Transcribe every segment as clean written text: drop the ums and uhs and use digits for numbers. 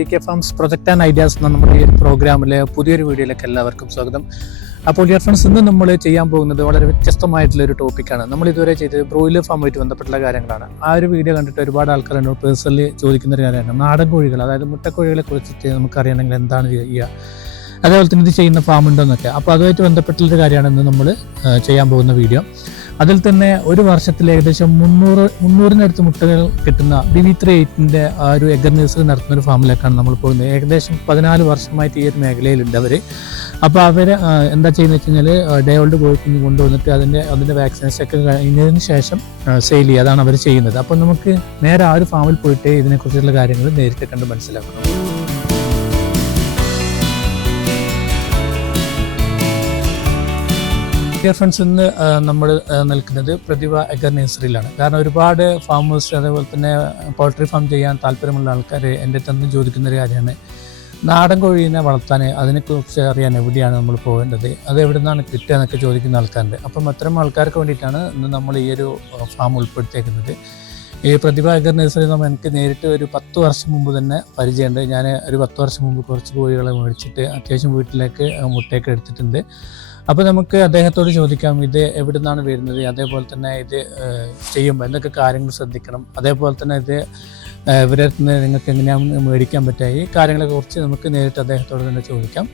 BK farms project and ideas എന്ന നമ്മുടെ ഈ പ്രോഗ്രാമിലെ പുതിയൊരു വീഡിയോയിലേക്ക് എല്ലാവർക്കും സ്വാഗതം. അപ്പോൾ ഡിയർ ഫ്രണ്ട്സ്, ഇന്ന് നമ്മൾ ചെയ്യാൻ പോകുന്നത് വളരെ വ്യത്യസ്തമായിട്ടുള്ള ഒരു ടോപ്പിക്കാണ്. നമ്മൾ ഇതുവരെ ചെയ്തത് ബ്രോയിലർ ഫാമുമായിട്ട് ബന്ധപ്പെട്ടുള്ള കാര്യങ്ങളാണ്. ആ ഒരു വീഡിയോ കണ്ടിട്ട് ഒരുപാട് ആൾക്കാർ എന്നോട് പേഴ്സണലി ചോദിക്കുന്ന ഒരു കാര്യമാണ് നാടൻ കോഴികൾ, അതായത് മുട്ടക്കോഴികളെ കുറിച്ചിട്ട് നമുക്കറിയണമെങ്കിൽ എന്താണ് ചെയ്യുക, അതേപോലെ തന്നെ ഇത് ചെയ്യുന്ന ഫാമുണ്ടോന്നൊക്കെ. അപ്പോൾ അതുമായിട്ട് ബന്ധപ്പെട്ടുള്ളൊരു കാര്യമാണ് ഇന്ന് നമ്മൾ ചെയ്യാൻ പോകുന്ന വീഡിയോ. അതിൽ തന്നെ ഒരു വർഷത്തിൽ ഏകദേശം 300-നടുത്ത് മുട്ടകൾ കിട്ടുന്ന BV3-8 ആ ഒരു എഗർ നഴ്സറി നടത്തുന്ന ഒരു ഫാമിലേക്കാണ് നമ്മൾ പോകുന്നത്. ഏകദേശം 14 വർഷമായിട്ട് ഈ ഒരു മേഖലയിലുണ്ട് അവർ. അപ്പോൾ അവർ എന്താ ചെയ്യുന്നത് വെച്ച് കഴിഞ്ഞാൽ ഡേ ഓൾഡ് കോഴിക്കുഞ്ഞ് കൊണ്ടുവന്നിട്ട് അതിൻ്റെ വാക്സിനേഷൻ ഒക്കെ കഴിഞ്ഞതിന് ശേഷം സെയിൽ ചെയ്യുക, അതാണ് അവർ ചെയ്യുന്നത്. അപ്പോൾ നമുക്ക് നേരെ ആ ഒരു ഫാമിൽ പോയിട്ട് ഇതിനെക്കുറിച്ചുള്ള കാര്യങ്ങൾ നേരിട്ട് കണ്ട് മനസ്സിലാക്കണം. ഡിയർ ഫ്രണ്ട്സ്, ഇന്ന് നമ്മൾ നിൽക്കുന്നത് പ്രതിഭ എഗർ നഴ്സറിയിലാണ്. കാരണം ഒരുപാട് ഫാമേഴ്സ്, അതേപോലെ തന്നെ പോൾട്രി ഫാം ചെയ്യാൻ താല്പര്യമുള്ള ആൾക്കാർ എൻ്റെ തന്നെ ചോദിക്കുന്ന ഒരു കാര്യമാണ് നാടൻ കോഴീനെ വളർത്താൻ, അതിനെക്കുറിച്ച് അറിയാൻ എവിടെയാണ് നമ്മൾ പോകേണ്ടത്, അത് എവിടെ നിന്നാണ് കിട്ടുക എന്നൊക്കെ ചോദിക്കുന്ന ആൾക്കാരുണ്ട്. അപ്പം അത്തരം ആൾക്കാർക്ക് വേണ്ടിയിട്ടാണ് ഇന്ന് നമ്മൾ ഈ ഒരു ഫാം ഉൾപ്പെടുത്തിയേക്കുന്നത്. ഈ പ്രതിഭ എഗർ നഴ്സറി നമ്മൾ എനിക്ക് നേരിട്ട് ഒരു 10 വർഷം മുമ്പ് തന്നെ പരിചയമുണ്ട്. ഞാൻ ഒരു 10 വർഷം മുമ്പ് കുറച്ച് കോഴികളെ മേടിച്ചിട്ട് അത്യാവശ്യം വീട്ടിലേക്ക് മുട്ടയൊക്കെ എടുത്തിട്ടുണ്ട്. അപ്പോൾ നമുക്ക് അദ്ദേഹത്തോട് ചോദിക്കാം ഇത് എവിടെ നിന്നാണ് വരുന്നത്, അതേപോലെ തന്നെ ഇത് ചെയ്യുമ്പോൾ എന്തൊക്കെ കാര്യങ്ങൾ ശ്രദ്ധിക്കണം, അതേപോലെ തന്നെ ഇത് ഇവരെ നിങ്ങൾക്ക് എങ്ങനെയാണ് മേടിക്കാൻ പറ്റുക, ഈ കാര്യങ്ങളെക്കുറിച്ച് നമുക്ക് നേരിട്ട് അദ്ദേഹത്തോട് തന്നെ ചോദിക്കാം.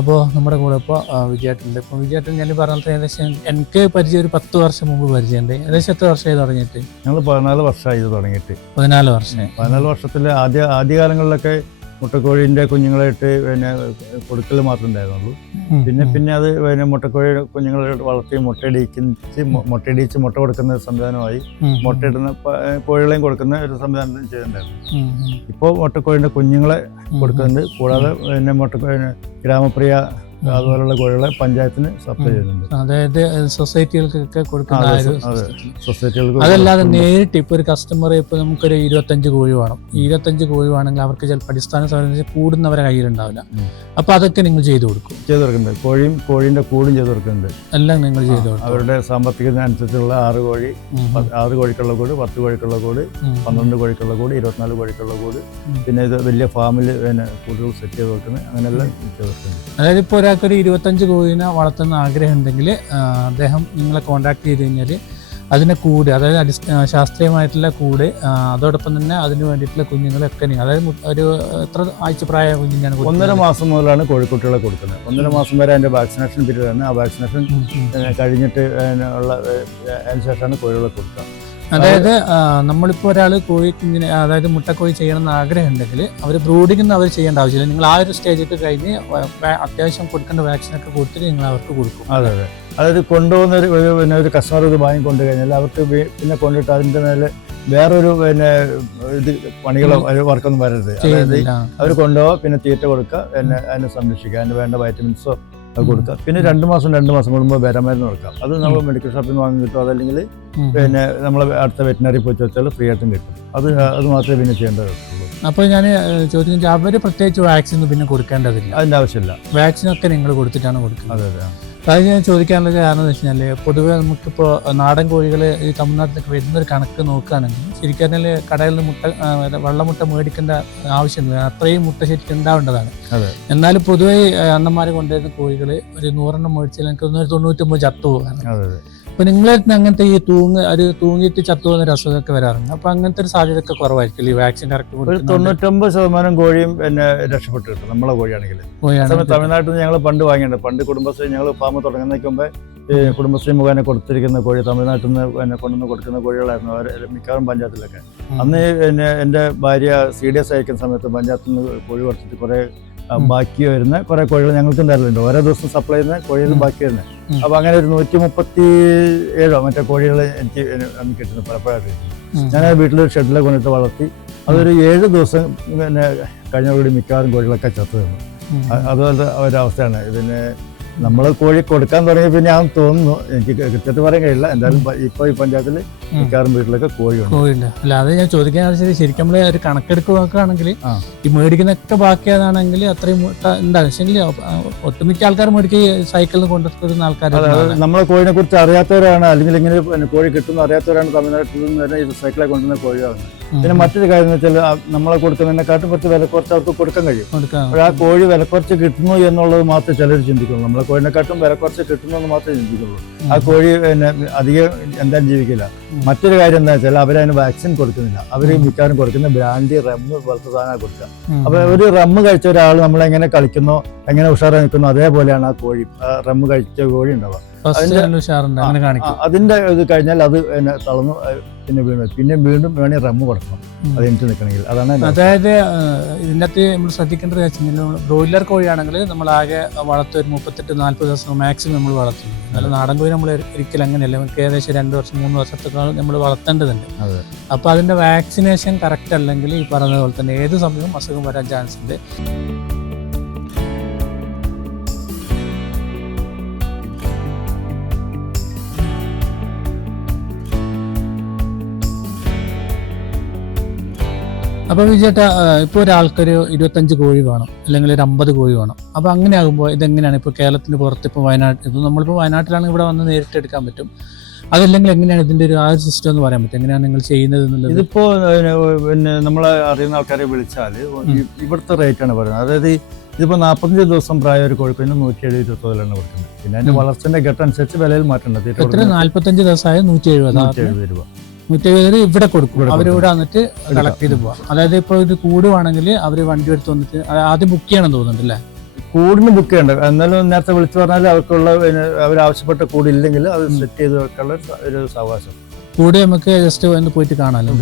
അപ്പോൾ നമ്മുടെ കൂടെ ഇപ്പോൾ വിജയേട്ടനുണ്ട്. ഇപ്പോൾ വിജയേട്ടൻ ഞാൻ പറഞ്ഞത് ഏകദേശം എനിക്ക് പരിചയം ഒരു 10 വർഷം മുമ്പ് പരിചയമുണ്ട്. ഏകദേശം എത്ര വർഷമായി തുടങ്ങിയിട്ട്? ഞങ്ങൾ 14 വർഷമായി ഇത് തുടങ്ങിയിട്ട്. 14 വർഷമായി. 14 വർഷത്തിൽ ആദ്യകാലങ്ങളിലൊക്കെ മുട്ടക്കോഴീൻ്റെ കുഞ്ഞുങ്ങളായിട്ട് കൊടുക്കൽ മാത്രമേ ഉണ്ടായിരുന്നുള്ളൂ. പിന്നെ അത് മുട്ടക്കോഴി കുഞ്ഞുങ്ങളെ വളർത്തി മുട്ടയിടിച്ച് മുട്ട കൊടുക്കുന്ന സംവിധാനമായി, മുട്ടയിടുന്ന കോഴികളെയും കൊടുക്കുന്ന ഒരു സംവിധാനം ചെയ്തിട്ടുണ്ടായിരുന്നു. ഇപ്പോൾ മുട്ടക്കോഴിൻ്റെ കുഞ്ഞുങ്ങളെ കൊടുക്കുന്നുണ്ട്. കൂടാതെ ഗ്രാമപ്രിയ അതുപോലുള്ള കോഴികളെ പഞ്ചായത്തിന് സപ്ലൈ ചെയ്യുന്നുണ്ട്. അതായത് സൊസൈറ്റികൾക്കൊക്കെ കൊടുക്കുന്ന സൊസൈറ്റികൾക്ക്. അതല്ലാതെ നേരിട്ട് ഇപ്പോൾ ഒരു കസ്റ്റമർ ഇപ്പോൾ നമുക്കൊരു 25 കോഴി വേണം, 25 കോഴി വേണമെങ്കിൽ അവർക്ക് ചിലപ്പോൾ അടിസ്ഥാന സൗകര്യം കൂടുന്നവരെ കയ്യിലുണ്ടാവില്ല. അപ്പോൾ അതൊക്കെ നിങ്ങൾ ചെയ്തു കൊടുക്കുന്നുണ്ട്. കോഴീൻ്റെ കൂടും ചെയ്തു കൊടുക്കുന്നുണ്ട്. എല്ലാം നിങ്ങൾ ചെയ്തു കൊടുക്കും. അവരുടെ സാമ്പത്തികത്തിനനുസരിച്ചുള്ള 6 കോഴിക്കുള്ള കൂട്, 10 കോഴിക്കുള്ള കൂട്, 12 കോഴിക്കുള്ള കൂട്, 24 കോഴിക്കുള്ള കൂട്, പിന്നെ ഇത് വലിയ ഫാമിൽ കൂടുതൽ സെറ്റ് ചെയ്ത് കൊടുക്കുന്നത്, അങ്ങനെയെല്ലാം ചെയ്ത് കൊടുക്കുന്നുണ്ട്. അതായത് ഇപ്പോൾ ഒരാൾക്കൊരു 25 കോഴിനെ വളർത്തുന്ന ആഗ്രഹം ഉണ്ടെങ്കിൽ അദ്ദേഹം നിങ്ങളെ കോൺടാക്ട് ചെയ്ത് കഴിഞ്ഞാൽ അതിനെ കൂട്, അതായത് ശാസ്ത്രീയമായിട്ടുള്ള കൂട്, അതോടൊപ്പം തന്നെ അതിന് വേണ്ടിയിട്ടുള്ള കുഞ്ഞുങ്ങളൊക്കെ, അതായത് ഒരു എത്ര ആഴ്ച പ്രായ കുഞ്ഞിനാണ്? 1.5 മാസം മുതലാണ് കോഴിക്കുട്ടികളെ കൊടുക്കുന്നത്. 1.5 മാസം വരെ അതിൻ്റെ വാക്സിനേഷൻ പീരീഡാണ്. ആ വാക്സിനേഷൻ കഴിഞ്ഞിട്ട് അതിന് ശേഷമാണ് കോഴികളെ കൊടുക്കുക. അതായത് നമ്മളിപ്പോൾ ഒരാൾ കോഴിക്കുഞ്ഞിനെ, അതായത് മുട്ടക്കോഴി ചെയ്യണമെന്ന് ആഗ്രഹം ഉണ്ടെങ്കിൽ അവർ ബ്രൂഡിംഗ് അവർ ചെയ്യേണ്ട ആവശ്യമില്ല. നിങ്ങൾ ആ ഒരു സ്റ്റേജൊക്കെ കഴിഞ്ഞ് അത്യാവശ്യം കൊടുക്കേണ്ട വാക്സിനൊക്കെ കൊടുത്തിട്ട് നിങ്ങൾ അവർക്ക് കൊടുക്കും. അതെ. അതായത് കൊണ്ടുപോകുന്ന ഒരു കസ്റ്റമർ ഇത് വാങ്ങിക്കൊണ്ട് കഴിഞ്ഞാൽ അവർക്ക് പിന്നെ കൊണ്ടിട്ട് അതിൻ്റെ മേലെ വേറൊരു ഇത് പണികളോ വർക്കൊന്നും വരരുത്. അതായത് അവർ കൊണ്ടുപോകുക, പിന്നെ തീറ്റ കൊടുക്കുക, അതിനെ സംരക്ഷിക്കുക, അതിന് വേണ്ട വൈറ്റമിൻസോ അത് കൊടുക്കുക. പിന്നെ 2 മാസം കൂടുമ്പോൾ വിരമരുന്ന് കൊടുക്കാം. അത് നമ്മൾ മെഡിക്കൽ ഷോപ്പിൽ നിന്ന് വാങ്ങി കിട്ടും. അതല്ലെങ്കിൽ നമ്മൾ അടുത്ത വെറ്റിനറി പോയി വെച്ചാൽ ഫ്രീ ആയിട്ടും കിട്ടും. അത് മാത്രമേ പിന്നെ ചെയ്യേണ്ടത്. അപ്പോൾ ഞാൻ ചോദിക്കുന്നത്, അവർ പ്രത്യേകിച്ച് വാക്സിൻ പിന്നെ കൊടുക്കേണ്ടതില്ല? അതിൻ്റെ ആവശ്യമില്ല. വാക്സിനൊക്കെ നിങ്ങൾ കൊടുത്തിട്ടാണ് കൊടുക്കുന്നത്? അതെ. അത് ഞാൻ ചോദിക്കാനുള്ള കാരണം എന്ന് വെച്ച് കഴിഞ്ഞാൽ, പൊതുവെ നമുക്കിപ്പോൾ നാടൻ കോഴികൾ ഈ തമിഴ്നാട്ടിലേക്ക് വരുന്നൊരു കണക്ക് നോക്കുകയാണെങ്കിൽ ശരിക്കും പറഞ്ഞാൽ കടയിൽ നിന്ന് വെള്ളമുട്ട മേടിക്കേണ്ട ആവശ്യമില്ല, അത്രയും മുട്ട ശരിക്കും ഉണ്ടാവേണ്ടതാണ്. എന്നാലും പൊതുവെ അണ്ണന്മാർ കൊണ്ടുവരുന്ന കോഴികൾ ഒരു 100 മേടിച്ചാൽ എനിക്ക് 99 ചത്തുപോകാണ്. അപ്പോൾ നിങ്ങളെ അങ്ങനത്തെ ഈ തൂങ്ങിയിട്ട് ചത്തുപോകുന്ന ഒരു അസുഖമൊക്കെ വരാറുണ്ട്. അപ്പോൾ അങ്ങനത്തെ ഒരു സാധ്യതയൊക്കെ കുറവായിരിക്കും ഈ വാക്സിൻ കറക്റ്റ്? 99% കോഴിയും രക്ഷപ്പെട്ട് കിട്ടും നമ്മളെ കോഴിയാണെങ്കിൽ. തമിഴ്നാട്ടിൽ നിന്ന് ഞങ്ങൾ പണ്ട് വാങ്ങിയിട്ടുണ്ട്. പണ്ട് കുടുംബശ്രീ ഞങ്ങൾ ഫാം തുടങ്ങുന്നതിന് മുമ്പേ കുടുംബശ്രീ മുഖേന കൊടുത്തിരിക്കുന്ന കോഴി, തമിഴ്നാട്ടിൽ നിന്ന് കൊണ്ടുവന്ന് കൊടുക്കുന്ന കോഴികളായിരുന്നു മിക്കവാറും പഞ്ചായത്തിലൊക്കെ. അന്ന് എൻ്റെ ഭാര്യ CDS അയക്കുന്ന സമയത്ത് പഞ്ചായത്തിൽ നിന്ന് കോഴി കൊടുത്തിട്ട് കുറേ ബാക്കി വരുന്ന കുറേ കോഴികൾ ഞങ്ങൾക്കും തരലുണ്ട്. ഓരോ ദിവസം സപ്ലൈ ചെയ്യുന്ന കോഴികൾ ബാക്കി വരുന്നത്. അപ്പോൾ അങ്ങനെ ഒരു 137 മറ്റേ കോഴികൾ എനിക്ക് കിട്ടുന്നു പലപ്പോഴായിട്ട്. ഞാൻ വീട്ടിലൊരു ഷെഡിലെ കൊണ്ടിട്ട് വളർത്തി അതൊരു 7 ദിവസം കഴിഞ്ഞതോടുകൂടി മിക്കവാറും കോഴികളൊക്കെ ചത്തു തന്നു. അതുപോലത്തെ ഒരവസ്ഥയാണ്. പിന്നെ നമ്മൾ കോഴി കൊടുക്കാൻ തുടങ്ങിയ പിന്നെ ഞാൻ തോന്നുന്നു, എനിക്ക് കൃത്യമായിട്ട് പറയാൻ കഴിയില്ല. എന്തായാലും ഇപ്പോൾ ഈ പഞ്ചായത്തിൽ മിക്കവാറും വീട്ടിലൊക്കെ കോഴിയുണ്ട്. അല്ല, അത് ഞാൻ ചോദിക്കാൻ ശരിക്കും നമ്മൾ ഒരു കണക്കെടുക്ക് നോക്കുകയാണെങ്കിൽ ഈ മേടിക്കുന്നൊക്കെ ബാക്കിയാണെങ്കിൽ അത്രയും ഉണ്ടാകും. പക്ഷേ ഒട്ടുമിക്ക ആൾക്കാർ മേടിക്കുക സൈക്കിളിൽ കൊണ്ടുവരുന്ന ആൾക്കാർ. നമ്മളെ കോഴിനെ കുറിച്ച് അറിയാത്തവരാണ്, അല്ലെങ്കിൽ ഇങ്ങനെ കോഴി കിട്ടുന്ന അറിയാത്തവരാണ് തമിഴ്നാട്ടിൽ നിന്ന് തന്നെ ഈ സൈക്കിളെ കൊണ്ടുവരുന്ന കോഴികളാണ്. പിന്നെ മറ്റൊരു കാര്യം എന്ന് വെച്ചാൽ നമ്മളെ കൊടുക്കുന്നതിനെക്കാട്ടും കുറച്ച് വില കുറച്ച് അവർക്ക് കൊടുക്കാൻ കഴിയും. അപ്പോൾ ആ കോഴി വില കുറച്ച് കിട്ടുന്നു എന്നുള്ളത് മാത്രമേ ചിലർ ചിന്തിക്കുള്ളൂ. നമ്മളെ കോഴിനെക്കാട്ടും വില കുറച്ച് കിട്ടുന്നു എന്ന് മാത്രമേ ചിന്തിക്കുള്ളൂ. ആ കോഴി പിന്നെ അധികം എന്തായാലും ജീവിക്കില്ല. മറ്റൊരു കാര്യം എന്താ വെച്ചാൽ അവരതിന് വാക്സിൻ കൊടുക്കുന്നില്ല. അവർ മിക്കവാറും കൊടുക്കുന്ന ബ്രാൻഡി റമ്മ് പോലത്തെ സാധനം കൊടുക്കുക. അപ്പൊ ഒരു റമ്മ് കഴിച്ച ഒരാൾ നമ്മളെങ്ങനെ കളിക്കുന്നോ എങ്ങനെ ഉഷാറായി നിൽക്കുന്നോ അതേപോലെയാണ് ആ കോഴി, റമ്മ് കഴിച്ച കോഴി ഉണ്ടാവുക. അതിന്റെ ഇത് കഴിഞ്ഞാൽ അത് തളർന്നു പിന്നെ വീണ്ടും വേണമെങ്കിൽ റമ്മ് കൊടുക്കണം അത് എനിക്ക് നിൽക്കണമെങ്കിൽ. അതാണ് അതായത് ഇതിനകത്ത് നമ്മൾ ശ്രദ്ധിക്കേണ്ടത് വെച്ചാൽ ബ്രോയിലർ കോഴിയാണെങ്കിൽ നമ്മൾ ആകെ വളർത്തും ഒരു 38-40 ദിവസം മാക്സിമം നമ്മൾ വളർത്തുന്നു. എന്നാലും നാടൻ കോഴി നമ്മൾ ഒരിക്കലും അങ്ങനെയല്ല, നമുക്ക് ഏകദേശം 2 വർഷം 3 വർഷത്തേക്കാൾ നമ്മൾ വളർത്തേണ്ടതുണ്ട്. അപ്പോൾ അതിന്റെ വാക്സിനേഷൻ കറക്റ്റ് അല്ലെങ്കിൽ ഈ പറഞ്ഞ പോലെ തന്നെ ഏത് സമയവും അസുഖം വരാൻ ചാൻസ് ഉണ്ട്. അപ്പോൾ വിജയേട്ടാ, ഇപ്പോൾ ഒരാൾക്കൊരു 25 കോഴി വേണം അല്ലെങ്കിൽ ഒരു 50 കോഴി വേണം. അപ്പോൾ അങ്ങനെ ആകുമ്പോൾ ഇതെങ്ങനെയാണ് ഇപ്പോൾ കേരളത്തിന് പുറത്ത് ഇപ്പോൾ വയനാട്ടിൽ, ഇപ്പോൾ നമ്മളിപ്പോൾ വയനാട്ടിലാണെങ്കിൽ ഇവിടെ വന്ന് നേരിട്ട് എടുക്കാൻ പറ്റും. അതല്ലെങ്കിൽ എങ്ങനെയാണ് ഇതിൻ്റെ ഒരു ആ ഒരു സിസ്റ്റം എന്ന് പറയാൻ പറ്റും, എങ്ങനെയാണ് നിങ്ങൾ ചെയ്യുന്നത് എന്നുള്ളത്? ഇതിപ്പോൾ പിന്നെ നമ്മളെ അറിയുന്ന ആൾക്കാരെ വിളിച്ചാൽ ഇവിടുത്തെ റേറ്റാണ് പറയുന്നത്. അതായത് ഇതിപ്പോൾ 45 ദിവസം പ്രായ ഒരു കോഴിക്കുഞ്ഞിന് 170 കൊടുക്കുന്നത്. പിന്നെ അതിന്റെ വളർച്ചന്റെ ഘട്ടം അനുസരിച്ച് വിലയിൽ മാറ്റമുണ്ട്. 45 ദിവസമായ 170 രൂപ 170 ഇവിടെ കൊടുക്കും. അവരിവിടെ വന്നിട്ട് കളക്ട് ചെയ്ത് പോവാം. അതായത് ഇപ്പോൾ ഇത് കൂടുവാണെങ്കിൽ അവർ വണ്ടി എടുത്ത് വന്നിട്ട് ആദ്യം ബുക്ക് ചെയ്യണം തോന്നുന്നുണ്ട് അല്ലേ? കൂടിന് ബുക്ക് ചെയ്യണ്ട. എന്നാലും നേരത്തെ വിളിച്ചു പറഞ്ഞാൽ അവർക്കുള്ള അവരാവശ്യപ്പെട്ട കൂടില്ലെങ്കിൽ അത് സെറ്റ് ചെയ്ത് വെക്കാനുള്ള ഒരു സാവകാശം. കൂട് നമുക്ക് ജസ്റ്റ് ഒന്ന് പോയിട്ട് കാണാമല്ലോ.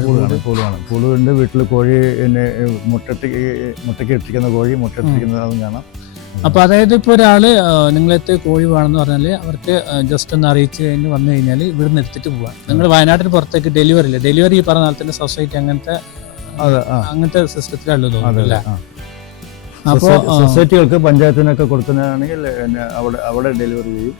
കൂടുണ്ട്. വീട്ടിൽ കോഴി മുട്ടയ്ക്ക് ഇട്ടിരിക്കുന്ന കോഴി മുട്ട ഇട്ടിരിക്കുന്നത് അതും കാണാം. അപ്പൊ അതായത് ഇപ്പൊ ഒരാള് നിങ്ങളെത്ത് കോഴി വേണമെന്ന് പറഞ്ഞാല് അവർക്ക് ജസ്റ്റ് ഒന്ന് അറിയിച്ചു കഴിഞ്ഞ് വന്നു കഴിഞ്ഞാൽ ഇവിടുന്ന് എടുത്തിട്ട് പോവാം. നിങ്ങൾ വയനാട്ടിന് പുറത്തേക്ക് ഡെലിവറി ഇല്ല. ഡെലിവറി ഈ പറഞ്ഞ പോലെ തന്നെ സൊസൈറ്റി അങ്ങനത്തെ സിസ്റ്റത്തിലുള്ളത് തോന്നുന്നില്ല. അപ്പോൾ സൊസൈറ്റികൾക്ക് പഞ്ചായത്തിനൊക്കെ കൊടുക്കുന്നതാണെങ്കിൽ അവിടെ ഡെലിവറി ചെയ്യും.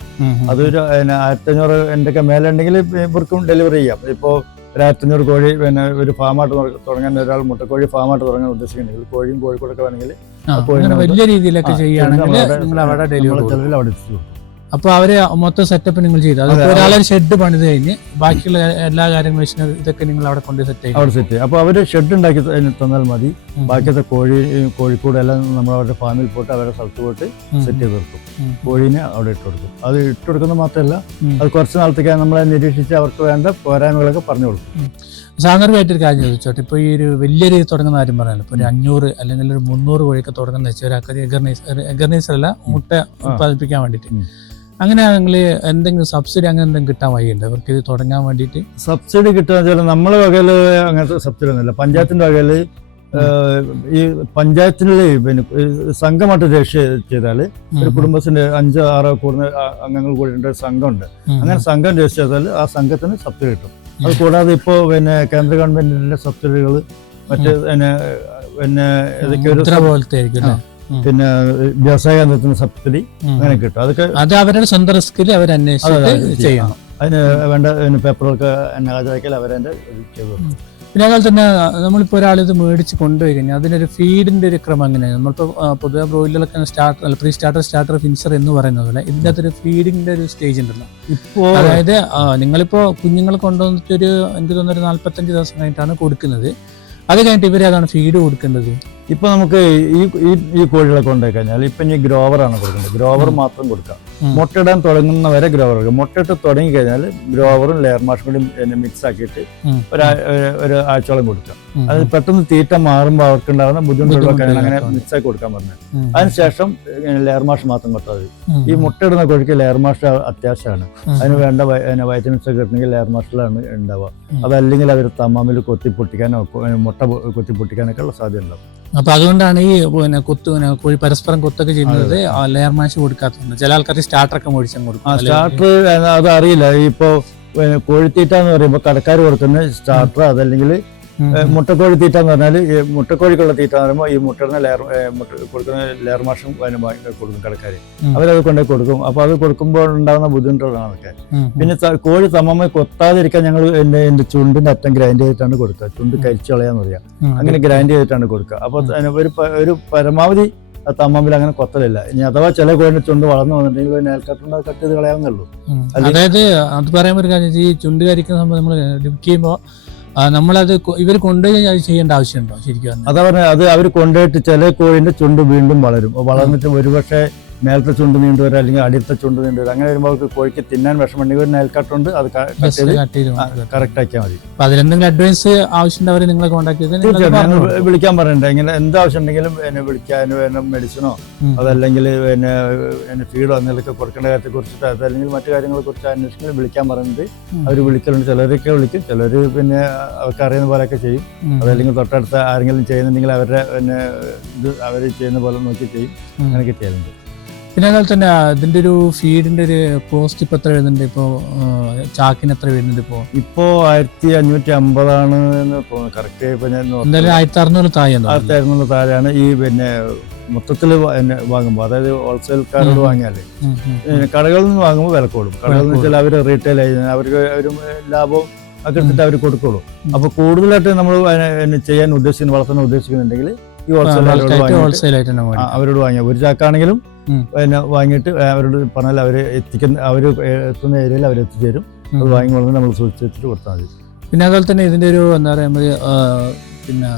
അതൊരു 1500 എന്തൊക്കെ മേലെ ഉണ്ടെങ്കിൽ ഇവർക്കും ഡെലിവറി ചെയ്യാം. ഇപ്പോൾ 1500 കോഴി പിന്നെ ഒരു ഫാമായിട്ട് തുടങ്ങാൻ ഒരാൾ മുട്ടക്കോഴി ഫാമായിട്ട് തുടങ്ങാൻ ഉദ്ദേശിക്കുന്നെങ്കിൽ കോഴിയും കോഴിക്കോടൊക്കെ വേണമെങ്കിൽ വലിയ രീതിയിലൊക്കെ ചെയ്യുകയാണെങ്കിൽ നിങ്ങൾ അവിടെ ഡെലിവറി അവിടെ എത്തിച്ചു. അപ്പൊ അവര് മൊത്തം സെറ്റപ്പ് നിങ്ങൾ ചെയ്തു. അത് ഒരാളെ ഷെഡ് പണിത് കഴിഞ്ഞ് ബാക്കിയുള്ള എല്ലാ കാര്യങ്ങളും ഇതൊക്കെ നിങ്ങൾ അവിടെ കൊണ്ട് സെറ്റ് ചെയ്യും. അപ്പൊ അവര് ഷെഡ് ഉണ്ടാക്കി തന്നാൽ മതി. ബാക്കിയത്തെ കോഴിക്കോട് എല്ലാം നമ്മൾ അവരുടെ ഫാമിൽ പോയിട്ട് അവരുടെ സ്ഥലത്ത് പോയിട്ട് സെറ്റ് ചെയ്ത് കൊടുക്കും. കോഴീനെ അവിടെ ഇട്ട് കൊടുക്കും. അത് ഇട്ട് കൊടുക്കുന്നത് മാത്രമല്ല, അത് കുറച്ച് നാളത്തേക്ക് നമ്മളെ നിരീക്ഷിച്ച് അവർക്ക് വേണ്ട പോരായ്മകളൊക്കെ പറഞ്ഞു കൊടുക്കും. സാധാരണമായിട്ടൊരു കാര്യം ചോദിച്ചോട്ടെ, ഇപ്പോൾ ഈ ഒരു വലിയ രീതി തുടങ്ങുന്ന കാര്യം പറയാനല്ലോ, ഇപ്പോൾ ഒരു 500 അല്ലെങ്കിൽ ഒരു 300 കോഴിയൊക്കെ തുടങ്ങുന്ന വെച്ചാൽ ഒരാൾക്ക് എഗർനൈസറല്ല മുട്ട ഉത്പാദിപ്പിക്കാൻ വേണ്ടിയിട്ട്, അങ്ങനെയാണെങ്കിൽ എന്തെങ്കിലും സബ്സിഡി അങ്ങനെ എന്തെങ്കിലും കിട്ടാൻ വഴിയുണ്ട് അവർക്ക് ഇത് തുടങ്ങാൻ വേണ്ടിയിട്ട്? സബ്സിഡി കിട്ടുക നമ്മളെ വകയിൽ അങ്ങനത്തെ സബ്സിഡി ഒന്നുമില്ല. പഞ്ചായത്തിന്റെ വകയിൽ ഈ പഞ്ചായത്തിൽ പിന്നെ സംഘമായിട്ട് രജിസ്റ്റർ ചെയ്താൽ ഒരു കുടുംബത്തിന്റെ 5-6 കൂടുന്ന അംഗങ്ങൾ കൂടിയിട്ട് ഒരു സംഘമുണ്ട്. അങ്ങനെ സംഘം രജിസ്റ്റർ ചെയ്താൽ ആ സംഘത്തിന് സബ്സിഡി കിട്ടും. അത് കൂടാതെ ഇപ്പോൾ പിന്നെ കേന്ദ്ര ഗവൺമെന്റിന്റെ സബ്സിഡികൾ മറ്റ് പിന്നെ ഏതൊക്കെ ഒരു പിന്നെ വ്യവസായ കേന്ദ്രത്തിന് സബ്സിഡി അങ്ങനെ കിട്ടും. അതൊക്കെ അത് അവരുടെ സ്വന്തം റിസ്കിൽ അവർ ചെയ്യണം. അതിന് വേണ്ട പേപ്പറുകൾക്ക് ഹാജരാക്കിയാൽ അവരെന്റെ ചെയ്തു. പിന്നെ അതുപോലെ തന്നെ നമ്മളിപ്പോൾ ഒരാളിത് മേടിച്ച് കൊണ്ടുപോയി കഴിഞ്ഞാൽ അതിനൊരു ഫീഡിന്റെ ഒരു ക്രമം എങ്ങനെയാണ്? നമ്മളിപ്പോൾ പൊതുവെ ബ്രോയിലൊക്കെ പ്രീ സ്റ്റാർട്ടർ ഫിനിഷർ എന്ന് പറയുന്നത് പോലെ ഇതിൻ്റെ അകത്തൊരു ഫീഡിന്റെ ഒരു സ്റ്റേജ് ഉണ്ടല്ലോ. ഇപ്പോൾ അതായത് നിങ്ങളിപ്പോൾ കുഞ്ഞുങ്ങൾ കൊണ്ടുവന്നിട്ടൊരു എനിക്ക് തോന്നുന്നൊരു 45 ദിവസം കഴിഞ്ഞിട്ടാണ് കൊടുക്കുന്നത്. അത് കഴിഞ്ഞിട്ട് ഇവരെ അതാണ് ഫീഡ് കൊടുക്കേണ്ടത്. ഇപ്പൊ നമുക്ക് ഈ കോഴികളെ കൊണ്ടുപോയി കഴിഞ്ഞാൽ ഇപ്പൊ ഇനി ഗ്രോവറാണ് കൊടുക്കേണ്ടത്. ഗ്രോവർ മാത്രം കൊടുക്കാം. മുട്ടയിടാൻ തുടങ്ങുന്നവരെ ഗ്രോവർ. മുട്ടയിട്ട് തുടങ്ങി കഴിഞ്ഞാൽ ഗ്രോവറും ലെയർ മാഷും കൂടി മിക്സ് ആക്കിയിട്ട് ഒരു ആഴ്ചയോളം കൊടുക്കാം. അത് പെട്ടെന്ന് തീറ്റ മാറുമ്പോൾ അവർക്ക് ഉണ്ടാകുന്ന ബുദ്ധിമുട്ടുകളൊക്കെ അങ്ങനെ മിക്സ് ആക്കി കൊടുക്കാൻ പറഞ്ഞത്. അതിനുശേഷം ലെയർ മാഷ് മാത്രം കൊടുത്താൽ മതി. ഈ മുട്ടയിടുന്ന കോഴിക്ക് ലെയർ മാഷ് അത്യാവശ്യമാണ്. അതിന് വേണ്ട വൈറ്റമിൻസ് ഒക്കെ കിട്ടണമെങ്കിൽ ലെയർ മാഷിലാണ് ഉണ്ടാവുക. അതല്ലെങ്കിൽ അവർ തമ്മാമിൽ കൊത്തിപ്പൊട്ടിക്കാനോ മുട്ട കൊത്തിപ്പൊട്ടിക്കാനൊക്കെ ഉള്ള സാധ്യത ഉണ്ടാവും. അപ്പൊ അതുകൊണ്ടാണ് ഈ കോഴി പരസ്പരം കൊത്തൊക്കെ ചെയ്യുന്നത് ലെയർ മാഷ് കൊടുക്കാത്തത്. ചില ആൾക്കാർ സ്റ്റാർട്ടറൊക്കെ മേടിച്ചാൽ കൊടുക്കും. സ്റ്റാർട്ടർ അത് അറിയില്ല. ഇപ്പോ കോഴിത്തീറ്റ എന്ന് പറയുമ്പോൾ കടക്കാർ കൊടുക്കുന്ന സ്റ്റാർട്ടർ, അതല്ലെങ്കിൽ മുട്ടക്കോഴി തീറ്റ എന്ന് പറഞ്ഞാൽ മുട്ടക്കോഴിക്കുള്ള തീറ്റ എന്ന് പറയുമ്പോൾ ഈ മുട്ടയുടെ കൊടുക്കുന്ന ലെയർ മാഷും കൊടുക്കും കടക്കാർ. അവരത് കൊണ്ടുപോയി കൊടുക്കും. അപ്പൊ അത് കൊടുക്കുമ്പോൾ ഉണ്ടാകുന്ന ബുദ്ധിമുട്ടുകളാണ് അതൊക്കെ. പിന്നെ കോഴി തമ്മമായി കൊത്താതിരിക്കാൻ ഞങ്ങൾ എന്റെ ചുണ്ടിന്റെ അറ്റം ഗ്രൈൻഡ് ചെയ്തിട്ടാണ് കൊടുക്കുക. ചുണ്ട് കരിച്ചു കളയാന്ന് പറയാം. അങ്ങനെ ഗ്രൈൻഡ് ചെയ്തിട്ടാണ് കൊടുക്കുക. അപ്പൊ ഒരു പരമാവധി തമ്മിൽ അങ്ങനെ കൊത്തലില്ല. ഇനി അഥവാ ചില കോഴിന്റെ ചുണ്ട് വളർന്നു വന്നിട്ടുണ്ടെങ്കിൽ നേൽക്കട്ടുണ്ട് കട്ട് ചെയ്ത് കളയാവുന്നുള്ളൂ. അതായത് അത് പറയാൻ ഒരു കാര്യം, ഈ ചുണ്ട് കരിക്കുന്ന സംഭവം നമ്മൾ ഡിപ്പ് ചെയ്യുമ്പോൾ നമ്മളത് ഇവർ കൊണ്ടുപോയി അത് ചെയ്യേണ്ട ആവശ്യമുണ്ടോ ശരിക്കും? അതാ പറഞ്ഞത്, അത് അവർ കൊണ്ടുപോയിട്ട് ചില കോഴിന്റെ ചുണ്ട് വീണ്ടും വളരും. വളർന്നിട്ട് ഒരുപക്ഷെ മേലത്തെ ചുണ്ട് നീണ്ടു വരും, അല്ലെങ്കിൽ അടിയത്തെ ചുണ്ട് നീണ്ടു വരും. അങ്ങനെ വരുമ്പോൾ കോഴിക്ക് തിന്നാൻ വിഷമുണ്ടെങ്കിൽ ഒരു നെൽക്കട്ടുണ്ട്, അത് കറക്റ്റ് ആക്കിയാൽ മതി. അതിലെന്തെങ്കിലും അഡ്വൈസ് ആവശ്യമുണ്ടവർ നിങ്ങളെ കോൺടാക്ട് ചെയ്ത് തീർച്ചയായിട്ടും ഞങ്ങൾ വിളിക്കാൻ പറഞ്ഞിട്ടുണ്ട്. ഇങ്ങനെ എന്ത് ആവശ്യം ഉണ്ടെങ്കിലും എന്നെ വിളിക്കാൻ, മെഡിസിനോ അതല്ലെങ്കിൽ ഫീഡോ എന്തെങ്കിലുമൊക്കെ കൊടുക്കേണ്ട കാര്യത്തെ കുറിച്ചിട്ട് അതല്ലെങ്കിൽ മറ്റു കാര്യങ്ങളെ കുറിച്ച് അന്വേഷിക്കാൻ വിളിക്കാൻ പറഞ്ഞിട്ട് അവർ വിളിക്കലുണ്ട്. ചിലരൊക്കെ വിളിക്കും, ചിലർ അവർക്ക് അറിയുന്ന പോലെയൊക്കെ ചെയ്യും. അതല്ലെങ്കിൽ തൊട്ടടുത്ത് ആരെങ്കിലും ചെയ്യുന്നുണ്ടെങ്കിൽ അവരുടെ ഇത് അവർ ചെയ്യുന്ന പോലെ നോക്കി ചെയ്യും. അങ്ങനെയൊക്കെ ചെയ്യുന്നുണ്ട്. പിന്നെ അതുപോലെ തന്നെ ഇതിന്റെ ഒരു ഫീഡിന്റെ ഒരു കോസ്റ്റ് ഇപ്പൊ എത്ര വരുന്നുണ്ട്? ഇപ്പോ ചാക്കിന് എത്ര വരുന്നുണ്ട്? ഇപ്പോ 1550 എന്ന് തോന്നുന്നു. കറക്റ്റ് ഇപ്പൊ ഞാൻ എന്തായാലും 1600 1600 താഴെയാണ് ഈ മൊത്തത്തിൽ വാങ്ങുമ്പോൾ. അതായത് ഹോൾസെയിൽക്കാരോട് വാങ്ങിയാല് കടകളിൽ നിന്ന് വാങ്ങുമ്പോൾ വില കൂടും. കടകളിൽ നിന്ന് വെച്ചാൽ അവർ റീറ്റെയിൽ അവർക്ക് ഒരു ലാഭം ഒക്കെ എടുത്തിട്ട് അവർ കൊടുക്കുള്ളൂ. അപ്പൊ കൂടുതലായിട്ട് നമ്മൾ ചെയ്യാൻ വളർത്താൻ ഉദ്ദേശിക്കുന്നുണ്ടെങ്കിൽ ഈ അവരോട് വാങ്ങിയ ഒരു ചാക്കാണെങ്കിലും വാങ്ങിയിട്ട് അവരോട് പറഞ്ഞാൽ അവർ എത്തുന്ന ഏരിയയിൽ അവർ എത്തിച്ചേരും. അത് വാങ്ങിക്കൊള്ളുന്നത് നമ്മൾ സൂക്ഷിച്ചിട്ട് കൊടുത്താൽ മതി. പിന്നെ അതുപോലെ തന്നെ ഇതിന്റെ ഒരു എന്താ പറയുക, പിന്നെ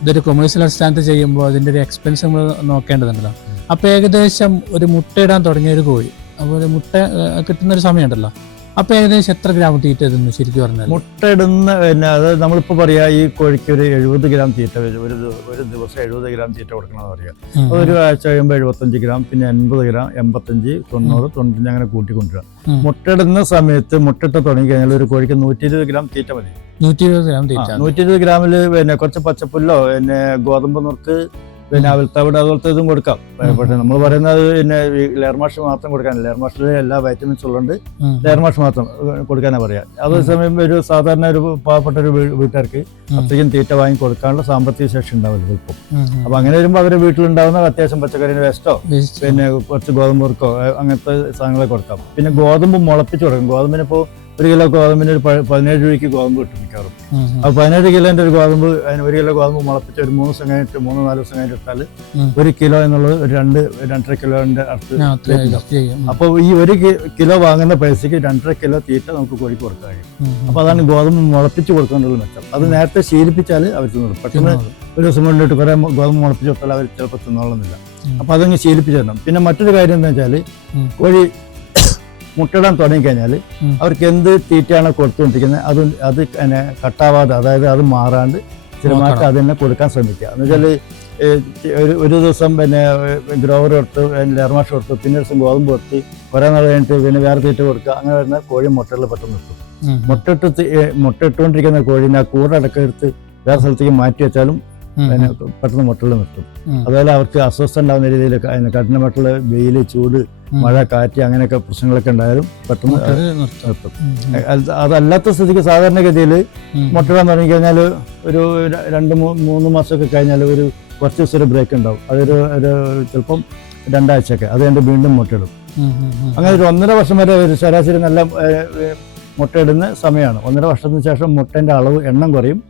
ഇതൊരു കൊമേഴ്സ്യൽ അടിസ്ഥാനത്തിൽ ചെയ്യുമ്പോൾ അതിന്റെ ഒരു എക്സ്പെൻസ് നമ്മൾ നോക്കേണ്ടതുണ്ടല്ലോ. അപ്പൊ ഏകദേശം ഒരു മുട്ടയിടാൻ തുടങ്ങിയ ഒരു കോഴി, അപ്പോൾ ഒരു മുട്ട കിട്ടുന്ന ഒരു സമയമുണ്ടല്ലോ, അപ്പൊ ഏകദേശം എത്ര ഗ്രാം തീറ്റ ഇടുന്നു ശരിക്കും പറഞ്ഞാൽ? മുട്ട ഇടുന്ന അതായത് നമ്മളിപ്പോ പറയാ ഈ കോഴിക്ക് ഒരു 70 ഗ്രാം തീറ്റ ഒരു ദിവസം 70 ഗ്രാം തീറ്റ കൊടുക്കണമെന്ന് പറയാം. അതൊരു ആഴ്ച കഴിയുമ്പോൾ 75 ഗ്രാം, പിന്നെ 80 ഗ്രാം, 85, 90, 95 അങ്ങനെ കൂട്ടിക്കൊണ്ടുവരാം. മുട്ടയിടുന്ന സമയത്ത് മുട്ടയിട്ട് തുടങ്ങി കഴിഞ്ഞാൽ ഒരു കോഴിക്ക് 120 ഗ്രാം തീറ്റ മതി. 120 ഗ്രാമില് കുറച്ച് പച്ചപ്പുല്ലോ ഗോതമ്പ് നുറുക്ക്, അവൽത്തവിട് അതുപോലത്തെ ഇതും കൊടുക്കാം. പക്ഷെ നമ്മൾ പറയുന്നത് ലെയർ മാഷ് മാത്രം കൊടുക്കാൻ, ലെയർ മാഷിൽ എല്ലാ വൈറ്റമിൻസ് ഉള്ളതുകൊണ്ട് ലെയർ മാഷ് മാത്രം കൊടുക്കാനാ പറയാ. അതേസമയം ഒരു സാധാരണ ഒരു പാവപ്പെട്ട ഒരു വീട്ടുകാർക്ക് അത്രയും തീറ്റ വാങ്ങി കൊടുക്കാനുള്ള സാമ്പത്തിക ശേഷി ഉണ്ടാവില്ല ചിലപ്പോൾ. അപ്പൊ അങ്ങനെ വരുമ്പോൾ അവരുടെ വീട്ടിലുണ്ടാവുന്ന അത്യാവശ്യം പച്ചക്കറിന്റെ വേസ്റ്റോ കുറച്ച് ഗോതമ്പ് മുറുക്കോ അങ്ങനത്തെ സാധനങ്ങളെ കൊടുക്കാം. പിന്നെ ഗോതമ്പ് മുളപ്പിച്ച് കൊടുക്കും. ഗോതമ്പിനിപ്പോ 1 കിലോ ഗോതമ്പിന് ഒരു 17 രൂപയ്ക്ക് ഗോതമ്പ് കിട്ടും മിക്കവാറും. അപ്പൊ 17 കിലോന്റെ ഒരു ഗോതമ്പ്, 1 കിലോ ഗോതമ്പ് മുളപ്പിച്ച് ഒരു 3 ദിവസം കഴിഞ്ഞിട്ട് 3-4 ദിവസം കഴിഞ്ഞിട്ട് ഇട്ടാൽ 1 കിലോ എന്നുള്ളത് 2-2.5 കിലോന്റെ അടുത്ത്. അപ്പൊ ഈ 1 കിലോ വാങ്ങുന്ന പൈസക്ക് 2.5 കിലോ തീറ്റ നമുക്ക് കോഴിക്ക് കൊടുക്കാൻ കഴിയും. അപ്പൊ അതാണ് ഗോതമ്പ് മുളപ്പിച്ച് കൊടുക്കാനുള്ള മെച്ചം. അത് നേരത്തെ ശീലിപ്പിച്ചാൽ അവർ തിന്നോളും. പെട്ടെന്ന് ഒരു ദിവസം കൊണ്ടിട്ട് കുറെ ഗോതമ്പ് മുളപ്പിച്ച് കൊടുത്താൽ അവർ ചിലപ്പോൾ തിന്നോളുന്നില്ല. അപ്പൊ അതങ്ങ് ശീലിപ്പിച്ചു തരണം. പിന്നെ മറ്റൊരു കാര്യം എന്താ വെച്ചാൽ കോഴി മുട്ടയിടാൻ തുടങ്ങിക്കഴിഞ്ഞാൽ അവർക്ക് എന്ത് തീറ്റയാണോ കൊടുത്തുകൊണ്ടിരിക്കുന്നത് അത് കട്ടാവാതെ, അതായത് അത് മാറാണ്ട് സ്ഥിരമായിട്ട് അത് തന്നെ കൊടുക്കാൻ ശ്രമിക്കുക. എന്ന് വെച്ചാൽ ഒരു ദിവസം ഗ്രോവർ കൊടുത്ത് ലെയർമാഷ് കൊടുത്ത്, പിന്നെ ഒരു ദിവസം ഗോതമ്പ് കൊടുത്ത്, കുറെ നാൾ കഴിഞ്ഞിട്ട് പിന്നെ വേറെ തീറ്റ കൊടുക്കുക. അങ്ങനെ വരുന്ന കോഴി മുട്ടകളിൽ പെട്ടെന്ന് നിർത്തും. മുട്ടയിട്ടുകൊണ്ടിരിക്കുന്ന കോഴീനെ ആ കൂടടക്കം എടുത്ത് വേറെ സ്ഥലത്തേക്ക് മാറ്റി വെച്ചാലും പെട്ടെന്ന് മുട്ടകൾ നിർത്തും. അതുപോലെ അവർക്ക് അസ്വസ്ഥ ഉണ്ടാകുന്ന രീതിയിൽ കഠിനമായിട്ടുള്ള വെയിൽ, ചൂട്, മഴ, കാറ്റ് അങ്ങനെയൊക്കെ പ്രശ്നങ്ങളൊക്കെ ഉണ്ടായാലും പെട്ടെന്ന് നിർത്തും. അതല്ലാത്ത സ്ഥിതിക്ക് സാധാരണഗതിയിൽ മുട്ടയിടാൻ തുടങ്ങി കഴിഞ്ഞാൽ ഒരു 2-3 മാസമൊക്കെ കഴിഞ്ഞാൽ ഒരു കുറച്ച് ദിവസം ഒരു ബ്രേക്ക് ഉണ്ടാവും. അതൊരു ചിലപ്പം 2 ആഴ്ചയൊക്കെ അത് കഴിഞ്ഞ് വീണ്ടും മുട്ടയിടും. അങ്ങനെ ഒരു 1.5 വർഷം വരെ ഒരു ശരാശരി നല്ല മുട്ടയിടുന്ന സമയമാണ്. 1.5 വർഷത്തിന് ശേഷം മുട്ടേന്റെ അളവ് എണ്ണം കുറയും.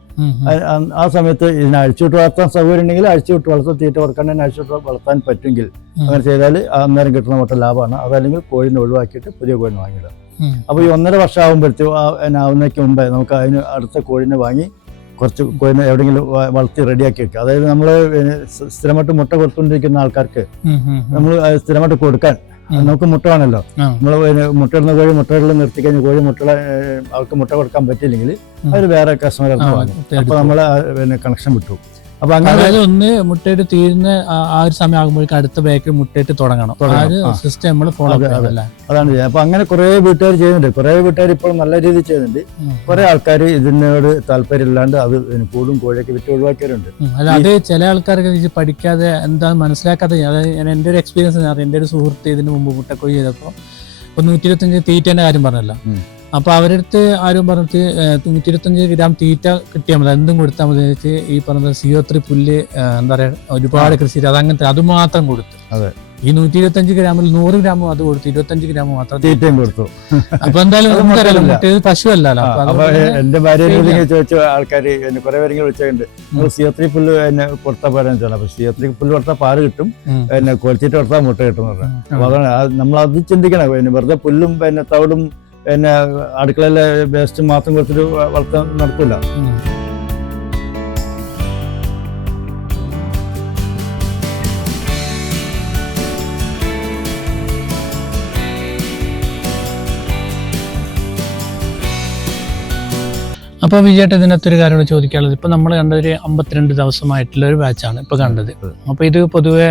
ആ സമയത്ത് ഇതിനെ അഴിച്ചുവിട്ട് വളർത്താൻ സൗകര്യം ഉണ്ടെങ്കിൽ അഴിച്ചുവിട്ട് വളർത്താൻ, തീറ്റ കൊടുക്കാൻ അഴിച്ചുവിട്ട് വളർത്താൻ പറ്റുമെങ്കിൽ അങ്ങനെ ചെയ്താൽ അന്നേരം കിട്ടുന്ന മുട്ട ലാഭമാണ്. അതല്ലെങ്കിൽ കോഴിനെ ഒഴിവാക്കിയിട്ട് പുതിയ കോഴിനെ വാങ്ങിയിടുക. അപ്പോൾ ഈ 1.5 വർഷം ആകുമ്പോഴത്തേക്കും ആവുന്നതിന് മുമ്പേ നമുക്ക് അതിന് അടുത്ത കോഴിനെ വാങ്ങി കുറച്ച് കോഴിനെ എവിടെയെങ്കിലും വളർത്തി റെഡിയാക്കി വെക്കുക. അതായത് നമ്മൾ സ്ഥിരമായിട്ട് മുട്ട കൊടുത്തുകൊണ്ടിരിക്കുന്ന ആൾക്കാർക്ക് നമ്മൾ സ്ഥിരമായിട്ട് കൊടുക്കാൻ നമുക്ക് മുട്ട വേണമല്ലോ. നമ്മൾ മുട്ടയിടുന്ന കോഴി മുട്ടകളിൽ നിർത്തി കഴിഞ്ഞ കോഴി അവർക്ക് മുട്ട കൊടുക്കാൻ പറ്റിയില്ലെങ്കിൽ അവർ വേറെ കസ്റ്റമർ വാങ്ങും. അപ്പൊ നമ്മൾ കണക്ഷൻ വിട്ടു. അപ്പൊ അങ്ങനെ ഒന്ന് മുട്ടയിട്ട് തീരുന്ന ആ ഒരു സമയം ആകുമ്പോഴേക്കും അടുത്ത ബാക്കിൽ മുട്ടയിട്ട് തുടങ്ങണം. സിസ്റ്റം നമ്മൾ ഫോളോ ചെയ്യാം. അതാണ് ചെയ്യുന്നത്. അപ്പൊ അങ്ങനെ കുറെ വീട്ടുകാർ ചെയ്യുന്നുണ്ട്. കുറെ വീട്ടുകാർ ഇപ്പോൾ നല്ല രീതിയിൽ ചെയ്യുന്നുണ്ട്. കുറെ ആൾക്കാർ ഇതിനോട് താല്പര്യം ഇല്ലാണ്ട് അത് കൂടും കോഴിയൊക്കെ വിറ്റ് ഒഴിവാക്കിയവരുണ്ട്. അല്ല, അത് ചില ആൾക്കാർക്ക് പഠിക്കാതെ എന്താ മനസ്സിലാക്കാതെ, അതായത് എൻ്റെ ഒരു എക്സ്പീരിയൻസ് എൻ്റെ ഒരു സുഹൃത്ത് ഇതിന് മുമ്പ് മുട്ടക്കോഴി ചെയ്തപ്പോൾ 125 തീറ്റേന്റെ കാര്യം പറഞ്ഞല്ലോ. അപ്പൊ അവരടുത്ത് ആരും പറഞ്ഞിട്ട് 125 ഗ്രാം തീറ്റ കിട്ടിയാൽ മതി, എന്തും കൊടുത്താൽ മതി. ഈ പറഞ്ഞ CO3 പുല്ല് എന്താ പറയാ ഒരുപാട് കൃഷി അത് അങ്ങനത്തെ അത് മാത്രം കൊടുത്തു. ഈ 125 ഗ്രാമിൽ 100 ഗ്രാമും അത് കൊടുത്തു, 25 ഗ്രാം മാത്രം തീറ്റയും കൊടുത്തു. അപ്പൊ എന്തായാലും പശു അല്ലല്ലോ. അപ്പൊ എന്റെ ഭാര്യ ചോദിച്ച ആൾക്കാർ കുറെ പേരെങ്കിലും വിളിച്ചിട്ടുണ്ട്, നിങ്ങൾ CO3 പുല്ല് കൊടുത്താൽ പോരാന്ന് വെച്ചാൽ. അപ്പൊ CO3 പുല്ല് കൊടുത്താൽ പാല് കിട്ടും, കോഴിത്തീറ്റ കൊടുത്താൽ മുട്ട കിട്ടും എന്ന് പറഞ്ഞു. അപ്പൊ അതാണ് നമ്മളത് ചിന്തിക്കണം. വെറുതെ പുല്ലും തവിടും പിന്നെ അടുക്കളയിലെ വേസ്റ്റ് മാത്രം കൊടുത്തിട്ട് വളർത്താൻ നടക്കില്ല. അപ്പോൾ വിജയേട്ട ഇതിനകത്തൊരു കാര്യം ചോദിക്കാനുള്ളത്, ഇപ്പോൾ നമ്മൾ കണ്ട ഒരു 52 ദിവസമായിട്ടുള്ള ഒരു ബാച്ചാണ് ഇപ്പോൾ കണ്ടത്. അപ്പോൾ ഇത് പൊതുവെ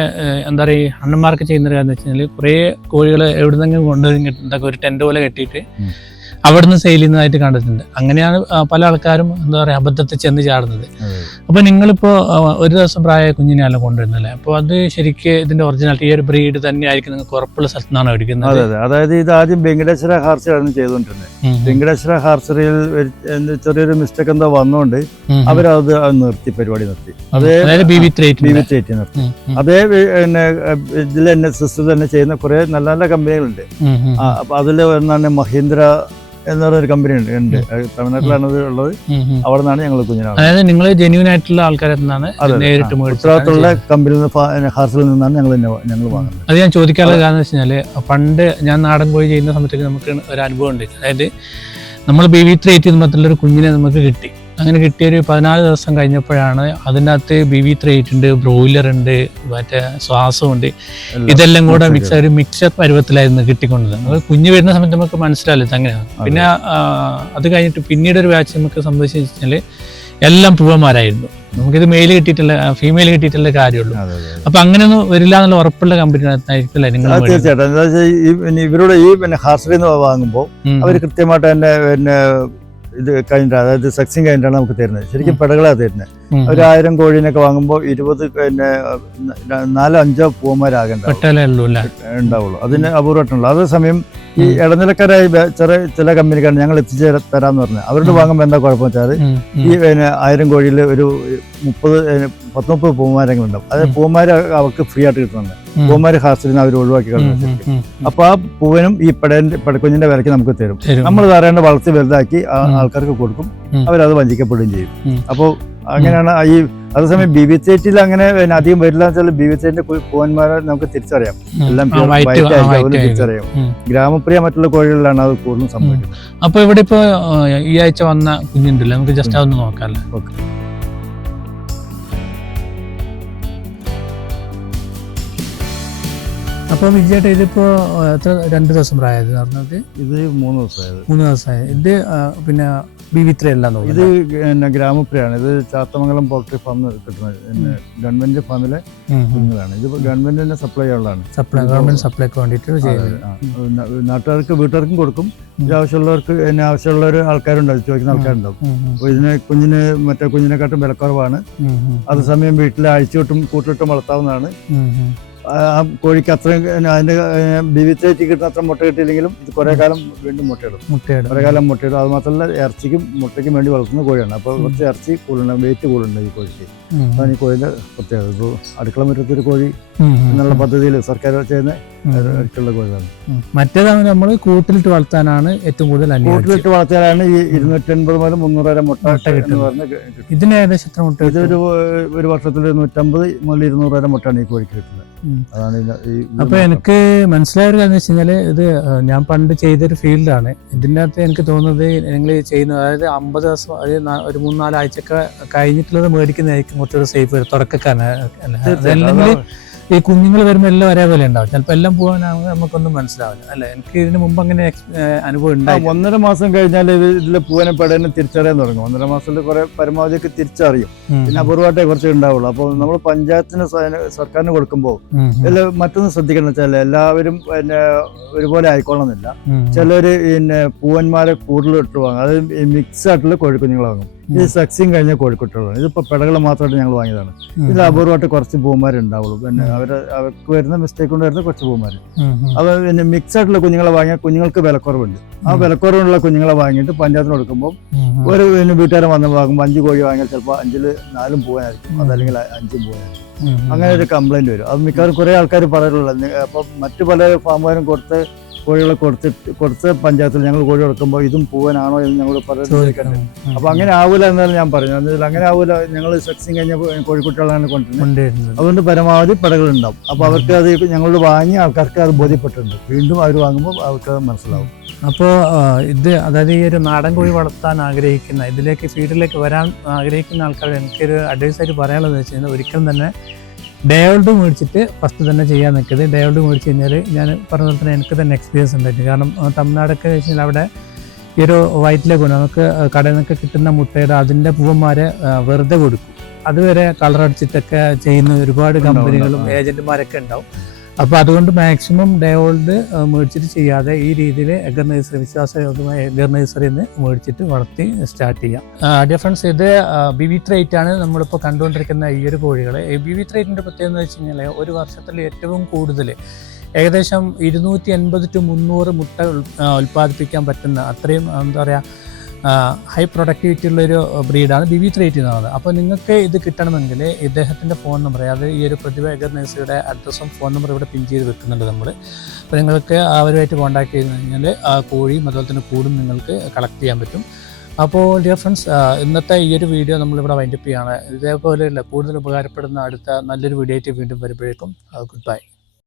എന്താ പറയുക, അണ്ണന്മാർക്ക് ചെയ്യുന്ന കാര്യം എന്ന് വെച്ച് കഴിഞ്ഞാൽ കുറേ കോഴികൾ എവിടുന്നെങ്കിലും കൊണ്ടുവന്നിട്ട് ഒരു ടെൻറ്റ് പോലെ കെട്ടിയിട്ട് അവിടുന്ന് സെയിൽ ചെയ്യുന്നതായിട്ട് കണ്ടിട്ടുണ്ട്. അങ്ങനെയാണ് പല ആൾക്കാരും എന്താ പറയുക അബദ്ധത്തിൽ ചെന്ന് ചാടുന്നത്. അപ്പോൾ നിങ്ങളിപ്പോൾ ഒരു ദിവസം പ്രായമായ കുഞ്ഞിനെയല്ല കൊണ്ടുവരുന്നല്ലേ, അപ്പോൾ അത് ശരിക്കും ഇതിന്റെ ഒറിജിനാലിറ്റി ഈ ഒരു ബ്രീഡ് തന്നെ ആയിരിക്കും നിങ്ങൾക്ക് ഉറപ്പുള്ള സ്ഥലത്ത് നിന്നാണ് എടുക്കുന്നത്? അതെ, അതായത് ഇത് ആദ്യം വെങ്കടേശ്വര ഹാർച്ചറിയാണ് ചെയ്തുകൊണ്ടിരുന്നത്. വെങ്കടേശ്വര ഹാർച്ചറിയിൽ ചെറിയൊരു മിസ്റ്റേക്ക് എന്തോ വന്നുകൊണ്ട് അവരത് നിർത്തി, പരിപാടി നിർത്തി. അതേ നിർത്തി. അതേ പിന്നെ ഇതിൽ തന്നെ സിസ്റ്റം തന്നെ ചെയ്യുന്ന കുറെ നല്ല നല്ല കമ്പനികളുണ്ട്. അപ്പൊ അതിൽ ഒന്നാണ് മഹീന്ദ്ര എന്ന് പറയുന്ന ഒരു കമ്പനി ഉണ്ട്, തമിഴ്നാട്ടിലാണ് ഉള്ളത്. അവിടെ നിന്നാണ് ഞങ്ങൾ കുഞ്ഞിനാണ്. അതായത് നിങ്ങൾ ജെന്യൂൻ ആയിട്ടുള്ള ആൾക്കാരെ ഉത്തരവാദിത്തമുള്ള കമ്പനിയിൽ ഹാർസിൽ നിന്നാണ് ഞങ്ങൾ വാങ്ങുന്നത്. അത് ഞാൻ ചോദിക്കാനുള്ള കാരണം എന്ന് വെച്ചാല്, പണ്ട് ഞാൻ നാടൻ കോഴി ചെയ്യുന്ന സമയത്തേക്ക് നമുക്ക് ഒരു അനുഭവം ഉണ്ട്. അതായത് നമ്മൾ BV3 മറ്റുള്ള ഒരു കുഞ്ഞിനെ നമുക്ക് കിട്ടി. അങ്ങനെ കിട്ടിയൊരു 14 ദിവസം കഴിഞ്ഞപ്പോഴാണ് അതിനകത്ത് BV3 ഉണ്ട്, ബ്രോയിലർ ഉണ്ട്, മറ്റേ ശ്വാസമുണ്ട്, ഇതെല്ലാം കൂടെ മിക്സർ പരുവത്തിലായിരുന്നു കിട്ടിക്കൊണ്ടത്. നമുക്ക് കുഞ്ഞ് വരുന്ന സമയത്ത് നമുക്ക് മനസ്സിലാവില്ല അങ്ങനെയാണ്. പിന്നെ അത് കഴിഞ്ഞിട്ട് പിന്നീട് ഒരു ബാച്ച് നമുക്ക് സംഭവിച്ചു വെച്ചാൽ എല്ലാം പൂവന്മാരായിരുന്നു. നമുക്കിത് മെയിൽ കിട്ടിയിട്ടില്ല, ഫീമെയിൽ കിട്ടിയിട്ടുള്ള കാര്യമുള്ളൂ. അപ്പൊ അങ്ങനെയൊന്നും വരില്ല എന്നുള്ള ഉറപ്പുള്ള കമ്പനിയായിരിക്കില്ല നിങ്ങൾ? തീർച്ചയായിട്ടും. എന്താ വെച്ചാൽ ഇവരുടെ ഈ ഹാർസറിയിൽ നിന്ന് വാങ്ങുമ്പോൾ അവർ കൃത്യമായിട്ട് തന്നെ പിന്നെ ഇത് കഴിഞ്ഞിട്ട്, അതായത് സെക്സിങ് കഴിഞ്ഞിട്ടാണ് നമുക്ക് തരുന്നത്. ശരിക്കും പെടകളാണ് തരുന്നത്. ഒരു 1000 കോഴീനൊക്കെ വാങ്ങുമ്പോൾ 20 പിന്നെ 4-5 പൂവന്മാരാകേണ്ട ഉണ്ടാവുള്ളൂ. അതിന് അപൂർവമായിട്ടുള്ളൂ. അതേസമയം ഈ ഇടനിലക്കാരായി ചില കമ്പനിക്കാണ് ഞങ്ങൾ എത്തിച്ചു തരാന്ന് പറഞ്ഞത്. അവരോട് വാങ്ങുമ്പോൾ എന്താ കുഴപ്പം വെച്ചാൽ ഈ പിന്നെ 1000 കോഴിയിൽ ഒരു 30 പൂവന്മാരെങ്കിലും ഉണ്ടാവും. അത് പൂവന്മാര് അവർക്ക് ഫ്രീ ആയിട്ട് കിട്ടുന്നുണ്ട്. പൂവന്മാര് ഹാർസറിൽ അവർ ഒഴിവാക്കി കളഞ്ഞു. അപ്പൊ ആ പൂവനും ഈ പെടക്കുഞ്ഞിന്റെ വിലക്ക് നമുക്ക് തരും. നമ്മൾ ധാരാളം വളർത്തി വലുതാക്കി ആൾക്കാർക്ക് കൊടുക്കും. അവരത് വഞ്ചിക്കപ്പെടുകയും ചെയ്യും. അപ്പോൾ അങ്ങനെയാണ് ഈ അതേസമയം BV3 അങ്ങനെ അധികം വരില്ല വെച്ചാൽ BV3 പൂവന്മാരെ നമുക്ക് തിരിച്ചറിയാം. എല്ലാം തിരിച്ചറിയാം. ഗ്രാമപ്രിയ മറ്റുള്ള കോഴികളിലാണ് അത് കൂടുതലും സംഭവിക്കുന്നത്. അപ്പൊ ഇവിടെ ഇപ്പൊ ഈ ആഴ്ച വന്ന കുഞ്ഞുണ്ടല്ലോ, നമുക്ക് ജസ്റ്റ് അതൊന്ന് നോക്കാമല്ലേ? ഓക്കെ. അപ്പോൾ വിജയേട്ട ഇതിപ്പോ എത്ര 2 ദിവസം പ്രായത് പറഞ്ഞത്? ഇത് 3 ദിവസമായത്. 3 ദിവസമായി. ഇത് പിന്നെ BV3 അല്ല, ഇത് പിന്നെ ഗ്രാമപ്രിയാണ്. ഇത് ചാത്തമംഗലം പോൾട്രി ഫാമിൽ കിട്ടുന്നത്. പിന്നെ ഗവൺമെന്റ് ഫാമിലെ കുഞ്ഞുങ്ങളാണ്. ഇത് ഗവൺമെന്റിന്റെ സപ്ലൈ ഉള്ളതാണ്. ഗവൺമെന്റ് സപ്ലൈക്ക് വേണ്ടിയിട്ട് നാട്ടുകാർക്ക് വീട്ടുകാർക്കും കൊടുക്കും. ആവശ്യമുള്ളവർക്ക് എന്നെ ആവശ്യമുള്ള ആൾക്കാരുണ്ടാവും, ചോദിക്കുന്ന ആൾക്കാരുണ്ടാവും. അപ്പൊ ഇതിന് മറ്റേ കുഞ്ഞിനെക്കാട്ടും വിലക്കുറവാണ്. അതേസമയം വീട്ടിലെ അഴിച്ചുവിട്ടും കൂട്ടിട്ടും വളർത്താവുന്നതാണ്. ആ കോഴിക്ക് അത്രയും അതിന്റെ BV3 കിട്ടുന്ന അത്ര മുട്ട കിട്ടിയില്ലെങ്കിലും ഇത് കുറെ കാലം വീണ്ടും മുട്ടയിടും. കുറെ കാലം മുട്ടയിടും. അത് മാത്രമല്ല ഇറച്ചിക്കും മുട്ടയ്ക്കും വേണ്ടി വളർത്തുന്ന കോഴിയാണ്. അപ്പൊ കുറച്ച് ഇറച്ചി കൂടുതലുണ്ട്, വെയിറ്റ് കൂടുതലുണ്ട് ഈ കോഴിക്ക്. അതാണ് ഈ കോഴിയുടെ പ്രത്യേകത. ഇപ്പോൾ അടുക്കള മുറ്റത്തൊരു കോഴി എന്നുള്ള പദ്ധതിയിൽ സർക്കാർ ചെയ്യുന്ന അടുത്തുള്ള കോഴികളാണ്. മറ്റേതാണ് നമ്മൾ കൂട്ടിലിട്ട് വളർത്താനാണ് ഏറ്റവും കൂടുതൽ. കൂട്ടിലിട്ട് വളർത്താനാണ് ഈ 250 മുതൽ 300 വരെ മുട്ട കിട്ടുന്നത്. ഇതിന് ഏകദേശം എത്ര മുട്ട? ഒരു വർഷത്തിൽ 150 മുതൽ 200 വരെ മുട്ടയാണ് ഈ കോഴിക്ക് കിട്ടുന്നത്. അപ്പൊ എനിക്ക് മനസ്സിലായ ഒരു കാര്യം വെച്ച് കഴിഞ്ഞാല്, ഇത് ഞാൻ പണ്ട് ചെയ്തൊരു ഫീൽഡാണ്. ഇതിൻ്റെ അകത്ത് എനിക്ക് തോന്നുന്നത് നിങ്ങൾ ചെയ്യുന്നത്, അതായത് 50 ദിവസം ഒരു 3-4 ആഴ്ചയൊക്കെ കഴിഞ്ഞിട്ടുള്ളത് മേടിക്കുന്നതായിരിക്കും കുറച്ചുകൂടെ സേഫ് തുടക്കക്കാരൻ. ഈ കുഞ്ഞുങ്ങൾ വരുമ്പോൾ എല്ലാം ഒരേപോലെ ഉണ്ടാവും. ചിലപ്പോൾ എല്ലാം പോകാനാണെങ്കിൽ നമുക്കൊന്നും മനസ്സിലാവില്ല അല്ലെ? എനിക്ക് ഇതിന് മുമ്പ് അങ്ങനെ അനുഭവം ഉണ്ടായി. 1.5 മാസം കഴിഞ്ഞാൽ ഇതിൽ പൂവനെ പെടനെ തിരിച്ചറിയാൻ തുടങ്ങും. 1.5 മാസത്തിൽ കുറെ പരമാവധിയൊക്കെ തിരിച്ചറിയും. പിന്നെ അപൂർവമായിട്ടേ കുറച്ച് ഉണ്ടാവുള്ളൂ. അപ്പോൾ നമ്മൾ പഞ്ചായത്തിന് സർക്കാരിന് കൊടുക്കുമ്പോൾ മറ്റൊന്ന് ശ്രദ്ധിക്കണം വെച്ചാൽ എല്ലാവരും പിന്നെ ഒരുപോലെ ആയിക്കൊള്ളുന്നില്ല. ചിലര് പിന്നെ പൂവന്മാരെ കൂടുതൽ ഇട്ട് വാങ്ങും. അത് മിക്സ് ആയിട്ടുള്ള കോഴിക്കുഞ്ഞുങ്ങൾ വാങ്ങും. ഇത് സെക്സിങ് കഴിഞ്ഞ കോഴിക്കുട്ടികളാണ്. ഇതിപ്പോ പെടകൾ മാത്രമായിട്ട് ഞങ്ങൾ വാങ്ങിയതാണ്. ഇതിൽ അപൂർവമായിട്ട് കുറച്ച് പൂവന്മാരുണ്ടാവുള്ളൂ. പിന്നെ അവർക്ക് വരുന്ന മിസ്റ്റേക്ക് കൊണ്ട് വരുന്ന കുറച്ച് പൂവന്മാർ. അത് പിന്നെ മിക്സ് ആയിട്ടുള്ള കുഞ്ഞുങ്ങളെ വാങ്ങിയാൽ കുഞ്ഞുങ്ങൾക്ക് വിലക്കുറവുണ്ട്. ആ വിലക്കുറവുള്ള കുഞ്ഞുങ്ങളെ വാങ്ങിയിട്ട് പഞ്ചായത്തിന് കൊടുക്കുമ്പോൾ ഒരു പിന്നെ വീട്ടുകാരൻ വന്ന് വാങ്ങുമ്പോൾ 5 കോഴി വാങ്ങിയാൽ ചിലപ്പോൾ 5-ൽ 4 പൂവനായിരിക്കും, അതല്ലെങ്കിൽ 5 പൂവനായിരിക്കും. അങ്ങനെ ഒരു കംപ്ലൈന്റ് വരും. അത് മിക്കവാറും കുറെ ആൾക്കാർ പറയാറുള്ളത്. അപ്പൊ മറ്റു പല ഫാമുകാരും കൊടുത്ത് കോഴികളെ കൊടുത്ത പഞ്ചായത്തിൽ ഞങ്ങൾ കോഴി കൊടുക്കുമ്പോൾ ഇതും പൂവനാണോ എന്ന് ഞങ്ങൾ പറയുന്നത്. അപ്പോൾ അങ്ങനെ ആവില്ല എന്നാലും ഞാൻ പറഞ്ഞു. എന്നിട്ട് അങ്ങനെ ആവില്ല, ഞങ്ങൾ സെക്സിങ് കഴിഞ്ഞ കോഴിക്കുട്ടികളാണ് കൊണ്ടുവരുന്നത്. അതുകൊണ്ട് പരമാവധി പടകളുണ്ടാവും. അപ്പോൾ അവർക്ക് അത് ഞങ്ങളോട് വാങ്ങിയ ആൾക്കാർക്ക് അത് ബോധ്യപ്പെട്ടിട്ടുണ്ട്. വീണ്ടും അവർ വാങ്ങുമ്പോൾ അവർക്ക് മനസ്സിലാവും. അപ്പോൾ ഇത് അതായത് ഈ ഒരു നാടൻ കോഴി വളർത്താൻ ആഗ്രഹിക്കുന്ന, ഇതിലേക്ക് ഫീൽഡിലേക്ക് വരാൻ ആഗ്രഹിക്കുന്ന ആൾക്കാർ എനിക്കൊരു അഡ്വൈസായിട്ട് പറയാനുള്ളത് വെച്ച് കഴിഞ്ഞാൽ ഒരിക്കലും തന്നെ ഡേയോൾഡ് മേടിച്ചിട്ട് ഫസ്റ്റ് തന്നെ ചെയ്യാൻ നിൽക്കരുത്. ഡേയോൾഡ് മേടിച്ച് കഴിഞ്ഞാൽ ഞാൻ പറഞ്ഞ പോലെ തന്നെ എനിക്ക് തന്നെ എക്സ്പീരിയൻസ് ഉണ്ടായിട്ട്. കാരണം തമിഴ്നാടൊക്കെ വെച്ച് കഴിഞ്ഞാൽ അവിടെ ഈ ഒരു വൈറ്റിലെ കൊണ്ട് നമുക്ക് കടയിൽ നിന്നൊക്കെ കിട്ടുന്ന മുട്ടയുടെ അതിൻ്റെ പൂവന്മാരെ വെറുതെ കൊടുക്കും. അതുവരെ കളർ അടിച്ചിട്ടൊക്കെ ചെയ്യുന്ന ഒരുപാട് കമ്പനികളും ഏജന്റുമാരൊക്കെ ഉണ്ടാവും. അപ്പോൾ അതുകൊണ്ട് മാക്സിമം ഡേയോൾഡ് മേടിച്ചിട്ട് ചെയ്യാതെ ഈ രീതിയിൽ എഗർ നഴ്സറി, വിശ്വാസയോഗ്യമായ എഗർ നഴ്സറിയിൽ നിന്ന് മേടിച്ചിട്ട് വളർത്തി സ്റ്റാർട്ട് ചെയ്യാം. ഡിയർ ഫ്രണ്ട്സ്, ഇത് ബിവി ട്രേറ്റ് ആണ് നമ്മളിപ്പോൾ കണ്ടുകൊണ്ടിരിക്കുന്ന ഈ ഒരു കോഴികൾ. ഈ ബിവി ട്രേറ്റിൻ്റെ പ്രത്യേകത എന്ന് വെച്ച് കഴിഞ്ഞാൽ ഒരു വർഷത്തിൽ ഏറ്റവും കൂടുതൽ ഏകദേശം 280 to 300 മുട്ട ഉൽപ്പാദിപ്പിക്കാൻ പറ്റുന്ന അത്രയും എന്താ പറയുക ഹൈ പ്രൊഡക്ടിവിറ്റി ഉള്ളൊരു ബ്രീഡാണ് ബിവി ട്രേറ്റ് എന്ന് പറയുന്നത്. അപ്പോൾ നിങ്ങൾക്ക് ഇത് കിട്ടണമെങ്കിൽ ഇദ്ദേഹത്തിൻ്റെ ഫോൺ നമ്പർ, അത് ഈ ഒരു പ്രതിഭ എഗർ നഴ്സറിയുടെ അഡ്രസ്സും ഫോൺ നമ്പർ ഇവിടെ പിൻ ചെയ്ത് വെക്കുന്നുണ്ട് നമ്മൾ. അപ്പോൾ നിങ്ങൾക്ക് അവരുമായിട്ട് കോൺടാക്ട് ചെയ്ത് കഴിഞ്ഞാൽ ആ കോഴിയും അതുപോലെ തന്നെ കൂടും നിങ്ങൾക്ക് കളക്ട് ചെയ്യാൻ പറ്റും. അപ്പോൾ ഡിയർ ഫ്രണ്ട്സ്, ഇന്നത്തെ ഈ ഒരു വീഡിയോ നമ്മളിവിടെ വൈൻഡപ്പ് ചെയ്യുകയാണ്. ഇതേപോലെയുള്ള കൂടുതൽ ഉപകാരപ്പെടുന്ന അടുത്ത നല്ലൊരു വീഡിയോ ആയിട്ട് വീണ്ടും വരുമ്പോഴേക്കും ഗുഡ് ബൈ.